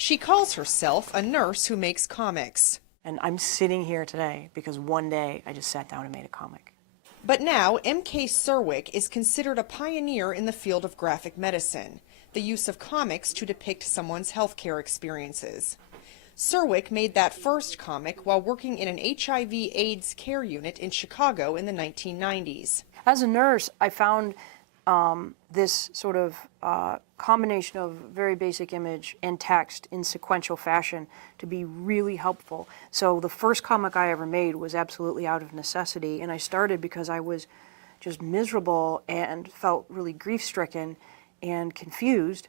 She calls herself a nurse who makes comics. And I'm sitting here today because one day I just sat down and made a comic. But now, M.K. Serwick is considered a pioneer in the field of graphic medicine, the use of comics to depict someone's healthcare experiences. Serwick made that first comic while working in an HIV/AIDS care unit in Chicago in the 1990s. As a nurse, I found this sort of combination of very basic image and text in sequential fashion to be really helpful. So the first comic I ever made was absolutely out of necessity, and I started because I was just miserable and felt really grief-stricken and confused,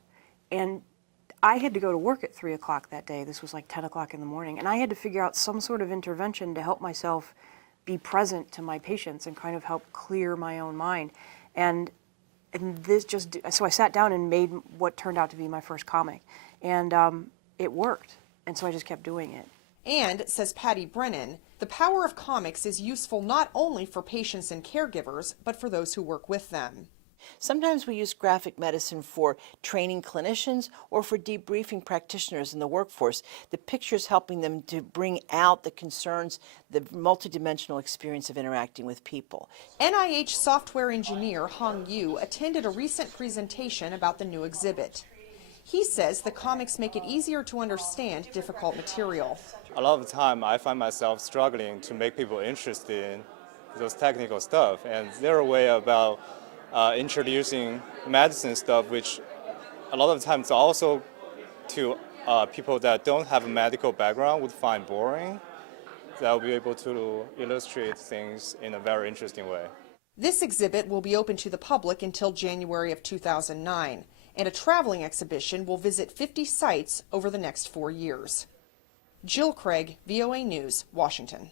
and I had to go to work at 3 o'clock that day. This was like 10 o'clock in the morning, and I had to figure out some sort of intervention to help myself be present to my patients and kind of help clear my own mind. And this just, so I sat down and made what turned out to be my first comic, and it worked, and so I just kept doing it. And, says Patty Brennan, the power of comics is useful not only for patients and caregivers, but for those who work with them. Sometimes we use graphic medicine for training clinicians or for debriefing practitioners in the workforce. The pictures helping them to bring out the concerns, the multidimensional experience of interacting with people. NIH software engineer Hong Yu attended a recent presentation about the new exhibit. He says the comics make it easier to understand difficult material. A lot of the time I find myself struggling to make people interested in those technical stuff, and they're a way about introducing medicine stuff, which a lot of times also to people that don't have a medical background would find boring. They'll be able to illustrate things in a very interesting way. This exhibit will be open to the public until January of 2009, and a traveling exhibition will visit 50 sites over the next 4 years. Jill Craig, VOA News, Washington.